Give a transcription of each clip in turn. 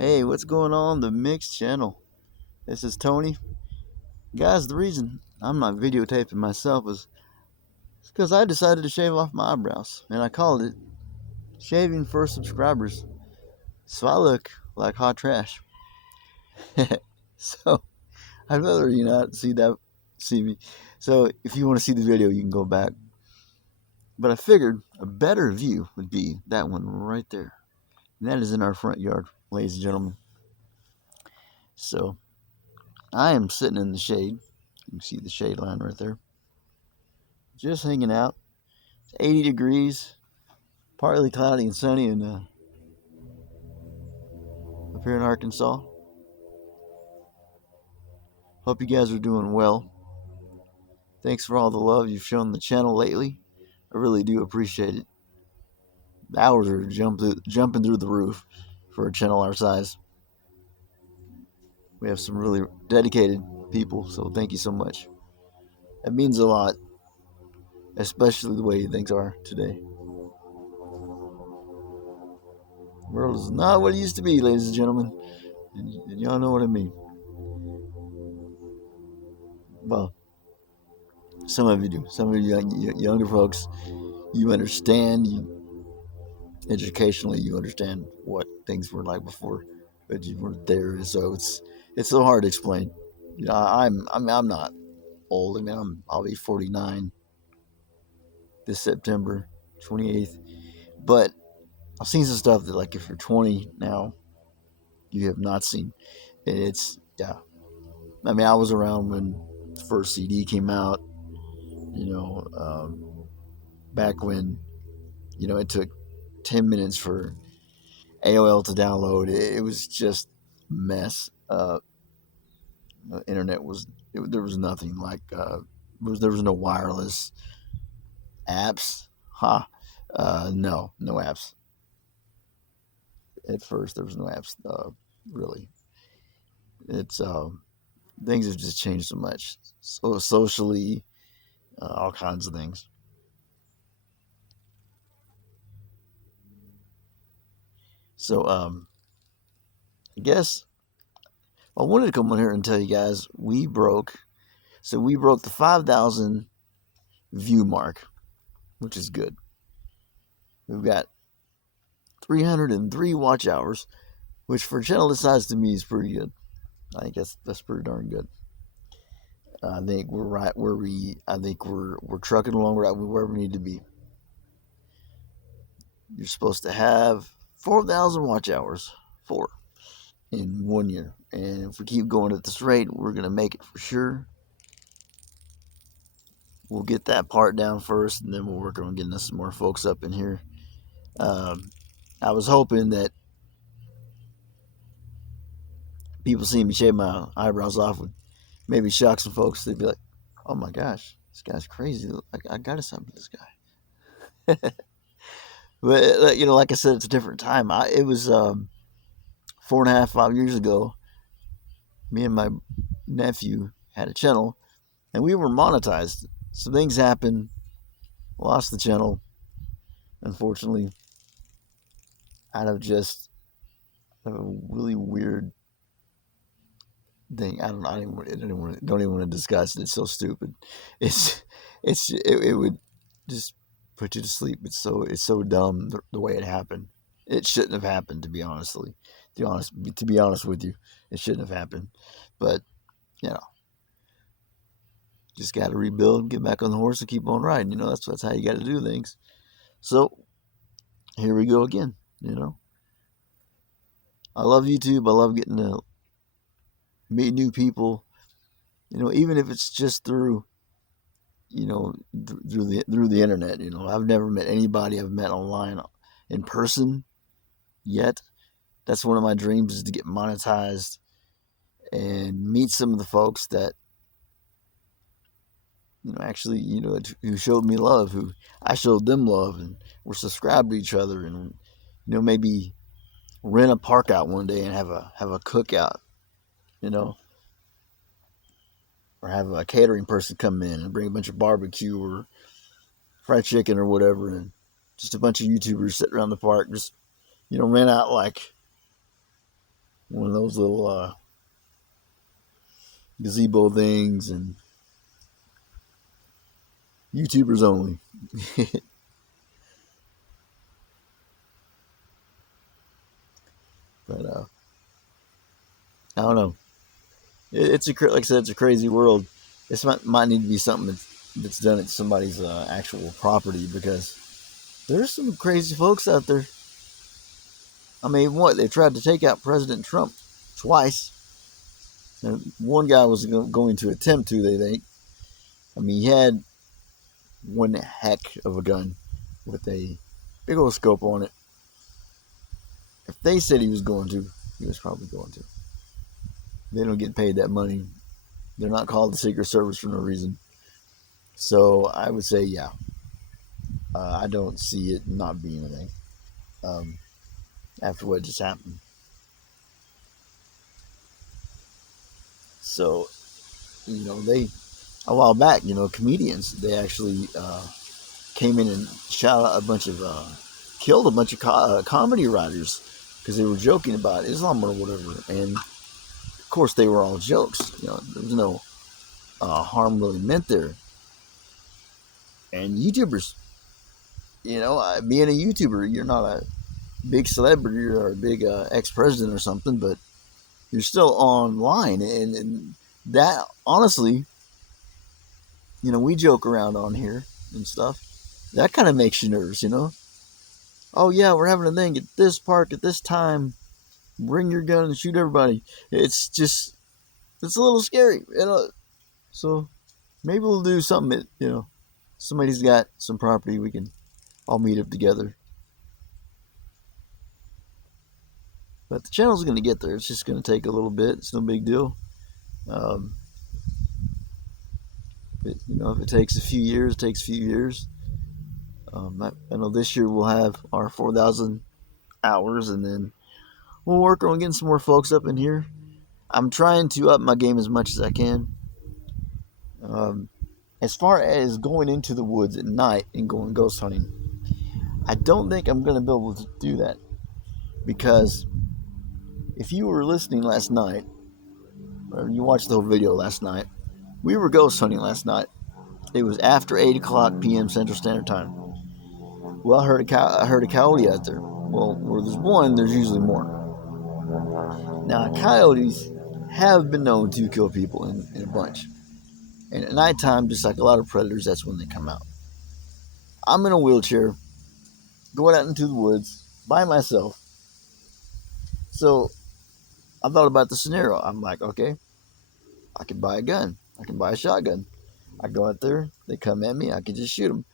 Hey, what's going on the Mixed channel? This is Tony. Guys, the reason I'm not videotaping myself is because I decided to shave off my eyebrows, and I called it shaving for subscribers. So I look like hot trash. So I'd rather you not see me. So if you want to see the video, you can go back. But I figured a better view would be that one right there. And that is in our front yard, ladies and gentlemen. So I am sitting in the shade. You can see the shade line right there. Just hanging out. It's 80 degrees, partly cloudy and sunny up here in Arkansas. Hope you guys are doing well. Thanks for all the love you've shown the channel lately. I really do appreciate it. The hours are jumping through the roof for a channel our size. We have some really dedicated people, so thank you so much. It means a lot, especially the way things are today. The world is not what it used to be, ladies and gentlemen. And y'all know what I mean. Well, some of you do. Some of you younger folks, you understand. Educationally, you understand what things were like before, but you weren't there. So it's so hard to explain. You know, I'm not old. I mean, I'll be 49 this September 28th. But I've seen some stuff that, like, if you're 20 now, you have not seen. And it's, yeah. I mean, I was around when the first CD came out, back when, it took 10 minutes for AOL to download. It was just a mess. The internet there was nothing like, there was no wireless apps. No apps. At first, there was no apps, really. It's things have just changed so much, so socially, all kinds of things. So I guess I wanted to come on here and tell you guys we broke the 5,000 view mark, which is good. We've got 303 watch hours, which for a channel this size to me is pretty good. I think that's pretty darn good. I think we're right where we're trucking along right where we need to be. You're supposed to have 4,000 watch hours, in 1 year, and if we keep going at this rate, we're gonna make it for sure. We'll get that part down first, and then we'll work on getting some more folks up in here. I was hoping that people seeing me shave my eyebrows off would maybe shock some folks. They'd be like, "Oh my gosh, this guy's crazy! I gotta sub to this guy." But like I said, it's a different time. It was 4.5, 5 years ago. Me and my nephew had a channel, and we were monetized. So things happened. Lost the channel, unfortunately, out of just a really weird thing. I don't even want to discuss it. It's so stupid. It would just put you to sleep. It's so dumb the way it happened. It shouldn't have happened, to be honest with you. It shouldn't have happened. But just got to rebuild, get back on the horse, and keep on riding. That's how you got to do things. So here we go again. I love YouTube. I love getting to meet new people. Even if it's just through through the internet. I've never met anybody I've met online in person yet. That's one of my dreams, is to get monetized and meet some of the folks that actually who showed me love, who I showed them love, and we're subscribed to each other, and maybe rent a park out one day and have a cookout, or have a catering person come in and bring a bunch of barbecue or fried chicken or whatever, and just a bunch of YouTubers sit around the park, just rent out like one of those little gazebo things, and YouTubers only. But I don't know. It's like I said, it's a crazy world. This might need to be something that's done at somebody's actual property, because there's some crazy folks out there. I mean, what, they tried to take out President Trump twice. And one guy was going to attempt to, they think. I mean, he had one heck of a gun with a big old scope on it. If they said he was going to, he was probably going to. They don't get paid that money. They're not called the Secret Service for no reason. So I would say, yeah. I don't see it not being a thing after what just happened. So, they, a while back, comedians, they actually came in and shot a bunch of, killed a bunch of comedy writers because they were joking about Islam or whatever. And of course, they were all jokes. There was no harm really meant there. And YouTubers, being a YouTuber, you're not a big celebrity or a big ex-president or something, but you're still online. And that, honestly, we joke around on here and stuff. That kind of makes you nervous, Oh, yeah, we're having a thing at this park at this time. Bring your gun and shoot everybody. It's a little scary, So maybe we'll do something that, somebody's got some property, we can all meet up together. But the channel's going to get there. It's just going to take a little bit. It's no big deal. But, if it takes a few years, it takes a few years. I know this year we'll have our 4,000 hours, and then we'll work on getting some more folks up in here. I'm trying to up my game as much as I can. As far as going into the woods at night and going ghost hunting, I don't think I'm going to be able to do that, because if you were listening last night, or you watched the whole video last night, we were ghost hunting last night. It was after 8 o'clock p.m. Central Standard Time. Well, I heard a coyote out there. Well, where there's one, there's usually more. Now, coyotes have been known to kill people in a bunch. And at nighttime, just like a lot of predators, that's when they come out. I'm in a wheelchair, going out into the woods by myself. So I thought about the scenario. I'm like, okay, I can buy a gun. I can buy a shotgun. I go out there, they come at me, I can just shoot them.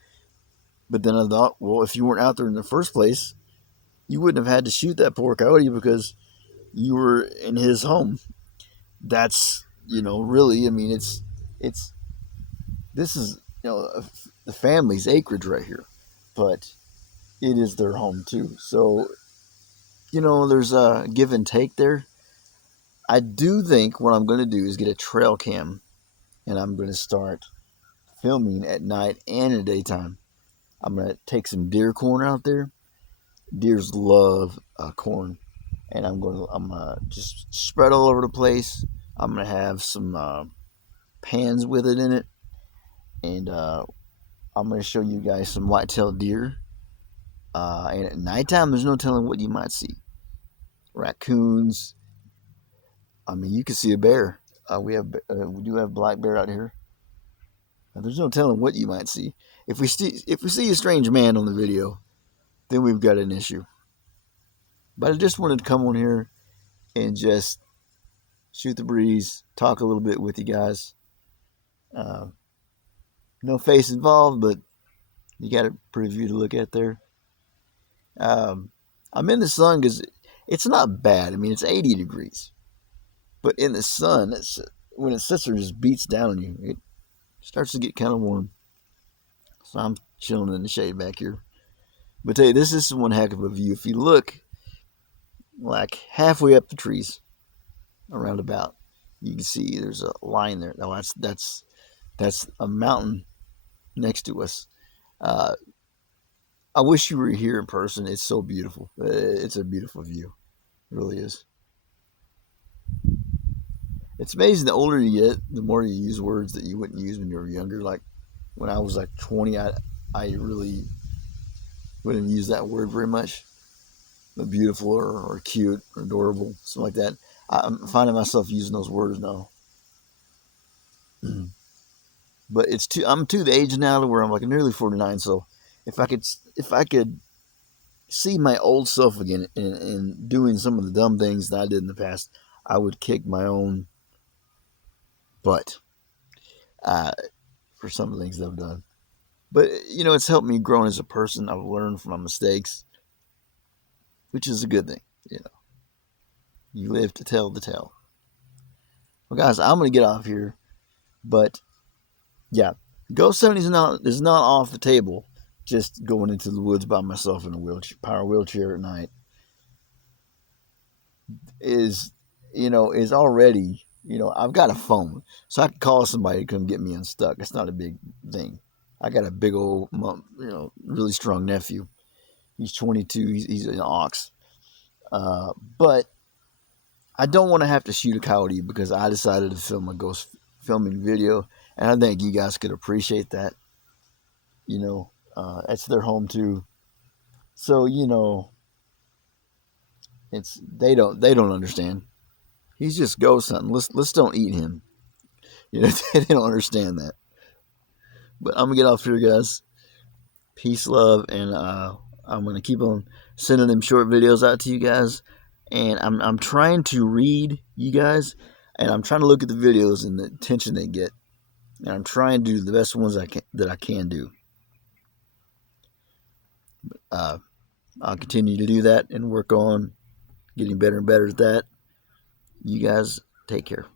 But then I thought, well, if you weren't out there in the first place, you wouldn't have had to shoot that poor coyote because you were in his home. That's, really, I mean, this is, the family's acreage right here, but it is their home too. So, there's a give and take there. I do think what I'm going to do is get a trail cam, and I'm going to start filming at night and in the daytime. I'm going to take some deer corn out there. Deers love corn, and I'm going to just spread all over the place. I'm going to have some pans with it in it, and I'm going to show you guys some white-tailed deer. And at nighttime, there's no telling what you might see. Raccoons. I mean, you can see a bear. We do have black bear out here. There's no telling what you might see. If we see a strange man on the video, then we've got an issue. But I just wanted to come on here and just shoot the breeze, talk a little bit with you guys. No face involved, but you got a pretty view to look at there. I'm in the sun because it's not bad. I mean, it's 80 degrees. But in the sun, when it sits there, it just beats down on you. It starts to get kind of warm. So I'm chilling in the shade back here. But tell you, this is one heck of a view. If you look like halfway up the trees, around about, you can see there's a line there. Now that's a mountain next to us. I wish you were here in person. It's so beautiful. It's a beautiful view. It really is. It's amazing. The older you get, the more you use words that you wouldn't use when you were younger. Like when I was like 20, I really wouldn't use that word very much. But beautiful or cute or adorable, something like that. I'm finding myself using those words now. But I'm to the age now to where I'm like nearly 49. So if I could see my old self again and doing some of the dumb things that I did in the past, I would kick my own butt uh, for some of the things that I've done. But it's helped me grow as a person. I've learned from my mistakes, which is a good thing. You live to tell the tale. Well, guys, I'm gonna get off here, but yeah, Ghost 70 is not off the table. Just going into the woods by myself in a power wheelchair at night is already. I've got a phone, so I can call somebody to come get me unstuck. It's not a big thing. I got a big old, really strong nephew. He's 22. He's an ox. But I don't want to have to shoot a coyote because I decided to film a ghost filming video, and I think you guys could appreciate that. It's their home too, so it's they don't understand. He's just ghost hunting. Let's don't eat him. They don't understand that. But I'm gonna get off here, guys. Peace, love, and I'm gonna keep on sending them short videos out to you guys. And I'm trying to read you guys, and I'm trying to look at the videos and the attention they get, and I'm trying to do the best ones that I can do. Uh, I'll continue to do that and work on getting better and better at that. You guys take care.